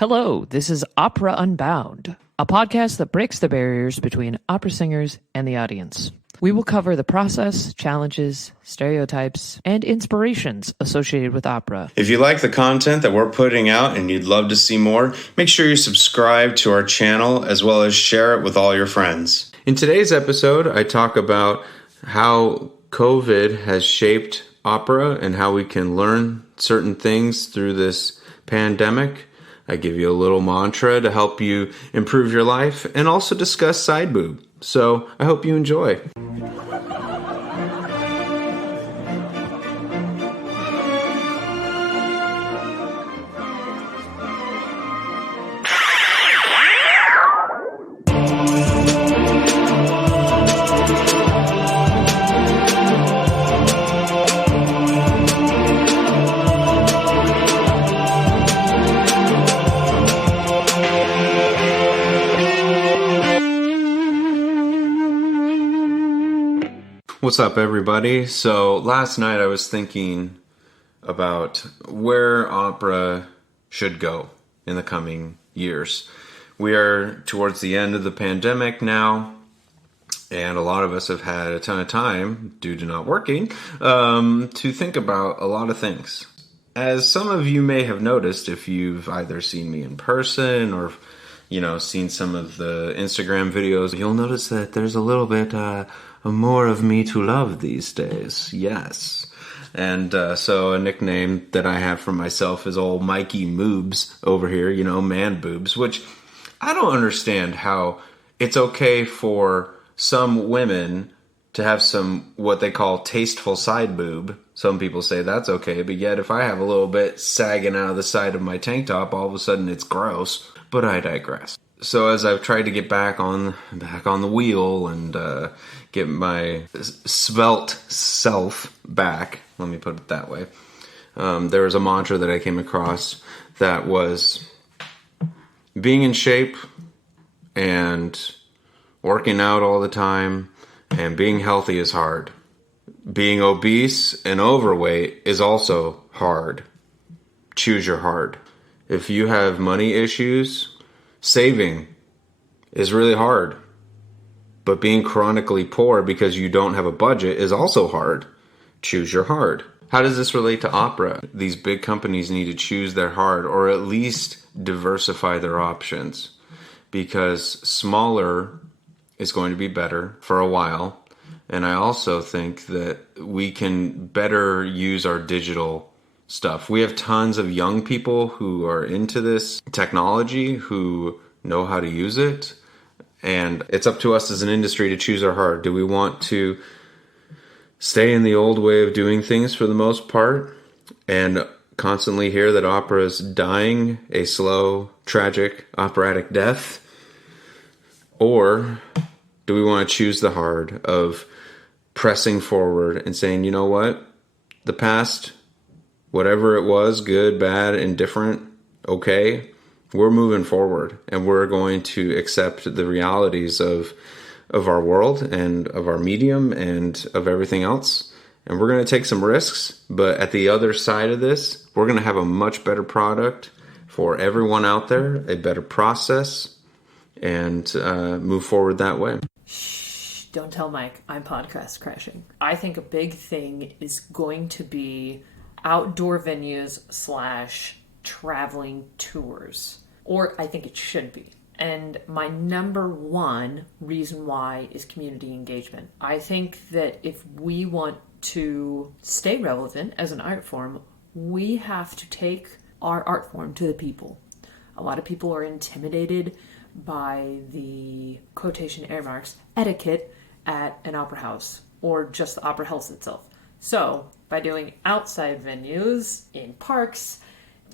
Hello, this is Opera Unbound, a podcast that breaks the barriers between opera singers and the audience. We will cover the process, challenges, stereotypes, and inspirations associated with opera. If you like the content that we're putting out and you'd love to see more, make sure you subscribe to our channel as well as share it with all your friends. In today's episode, I talk about how COVID has shaped opera and how we can learn certain things through this pandemic. I give you a little mantra to help you improve your life and also discuss side boob. So I hope you enjoy. What's up, everybody? So last night I was thinking about where opera should go in the coming years. We are towards the end of the pandemic now, and a lot of us have had a ton of time, due to not working, to think about a lot of things. As some of you may have noticed, if you've either seen me in person or seen some of the Instagram videos, you'll notice that there's a little bit more of me to love these days. Yes. And so a nickname that I have for myself is old Mikey Moobs over here, man boobs, which I don't understand how it's okay for some women to have some what they call tasteful side boob. Some people say that's okay, but yet if I have a little bit sagging out of the side of my tank top, all of a sudden it's gross. But I digress. So as I've tried to get back on the wheel and get my svelte self back, let me put it that way, there was a mantra that I came across that was being in shape and working out all the time and being healthy is hard. Being obese and overweight is also hard. Choose your hard. If you have money issues, saving is really hard. But being chronically poor because you don't have a budget is also hard. Choose your hard. How does this relate to opera? These big companies need to choose their hard, or at least diversify their options, because smaller is going to be better for a while. And I also think that we can better use our digital stuff. We have tons of young people who are into this technology, who know how to use it, and it's up to us as an industry to choose our heart. Do we want to stay in the old way of doing things for the most part and constantly hear that opera is dying a slow, tragic, operatic death? Or do we want to choose the hard of pressing forward and saying, you know what, the past, whatever it was, good, bad, indifferent, okay, we're moving forward and we're going to accept the realities of our world and of our medium and of everything else. And we're going to take some risks, but at the other side of this, we're going to have a much better product for everyone out there, a better process, and move forward that way. Shh, don't tell Mike I'm podcast crashing. I think a big thing is going to be outdoor venues / traveling tours. Or I think it should be. And my number one reason why is community engagement. I think that if we want to stay relevant as an art form, we have to take our art form to the people. A lot of people are intimidated by the quotation air marks etiquette at an opera house or just the opera house itself. So by doing outside venues in parks,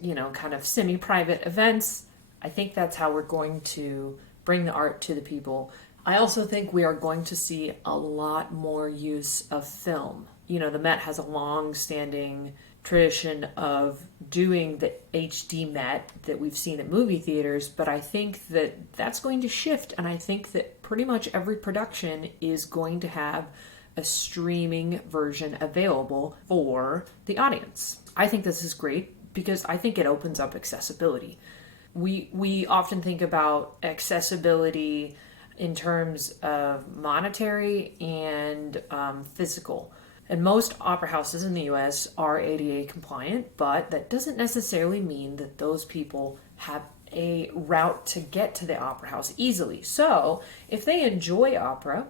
kind of semi-private events, I think that's how we're going to bring the art to the people. I also think we are going to see a lot more use of film. The Met has a long-standing tradition of doing the HD Met that we've seen at movie theaters, but I think that that's going to shift, and I think that pretty much every production is going to have a streaming version available for the audience. I think this is great because I think it opens up accessibility. we often think about accessibility in terms of monetary and physical. And most opera houses in the US are ADA compliant, but that doesn't necessarily mean that those people have a route to get to the opera house easily. So if they enjoy opera,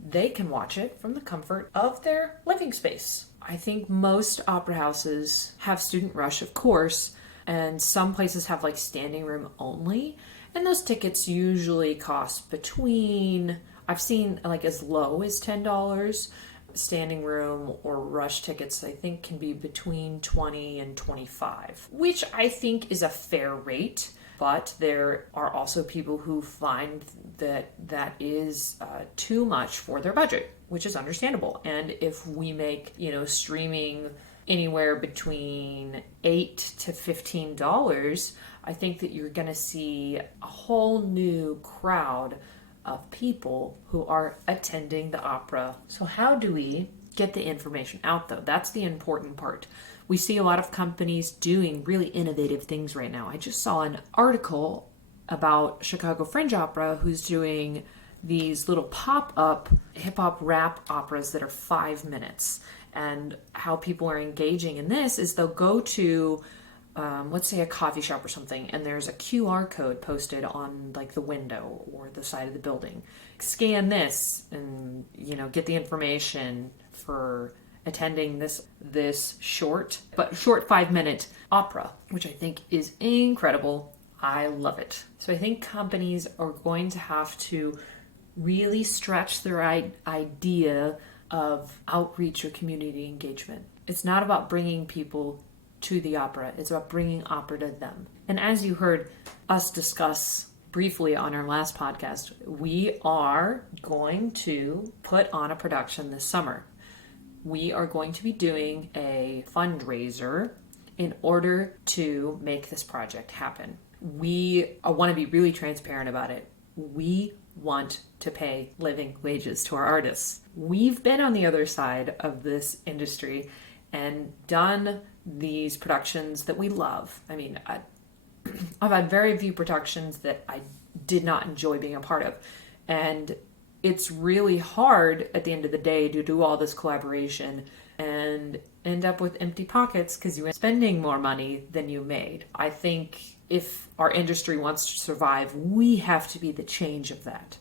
they can watch it from the comfort of their living space. I think most opera houses have student rush, of course, and some places have like standing room only. And those tickets usually cost between, I've seen like as low as $10. Standing room or rush tickets, I think, can be between $20 and $25, which I think is a fair rate. But there are also people who find that that is too much for their budget, which is understandable. And if we make, streaming anywhere between $8 to $15, I think that you're going to see a whole new crowd of people who are attending the opera. So how do we get the information out, though? That's the important part. We see a lot of companies doing really innovative things right now. I just saw an article about Chicago Fringe Opera, who's doing these little pop-up hip-hop rap operas that are 5 minutes. And how people are engaging in this is they'll go to let's say a coffee shop or something, and there's a QR code posted on like the window or the side of the building. Scan this and get the information for attending this short 5-minute opera, which I think is incredible. I love it. So I think companies are going to have to really stretch their idea of outreach or community engagement. It's not about bringing people to the opera. It's about bringing opera to them. And as you heard us discuss briefly on our last podcast, we are going to put on a production this summer. We are going to be doing a fundraiser in order to make this project happen. We want to be really transparent about it. We want to pay living wages to our artists. We've been on the other side of this industry and done these productions that we love. I mean, I've had very few productions that I did not enjoy being a part of. And it's really hard at the end of the day to do all this collaboration and end up with empty pockets because you are spending more money than you made. I think if our industry wants to survive, we have to be the change of that.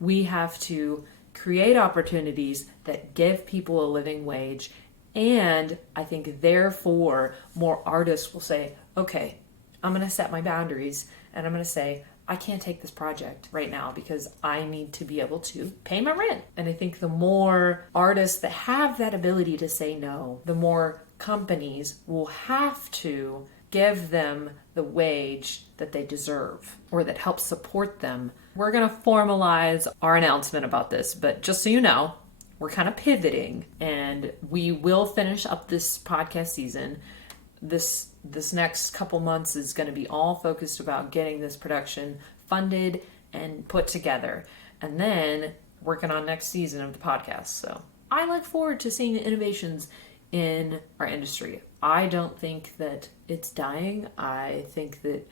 We have to create opportunities that give people a living wage. And I think therefore more artists will say, okay, I'm going to set my boundaries and I'm going to say, I can't take this project right now because I need to be able to pay my rent. And I think the more artists that have that ability to say no, the more companies will have to give them the wage that they deserve or that helps support them. We're going to formalize our announcement about this, but just so you know, we're kind of pivoting and we will finish up this podcast season. This next couple months is going to be all focused about getting this production funded and put together, and then working on next season of the podcast. So I look forward to seeing the innovations in our industry. I don't think that it's dying. I think that,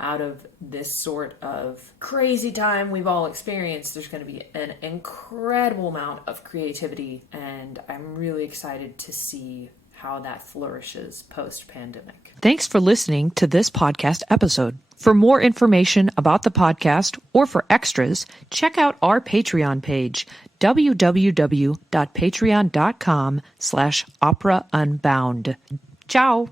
out of this sort of crazy time we've all experienced, there's going to be an incredible amount of creativity, and I'm really excited to see how that flourishes post-pandemic. Thanks for listening to this podcast episode. For more information about the podcast or for extras, check out our Patreon page, www.patreon.com/operaunbound. Ciao!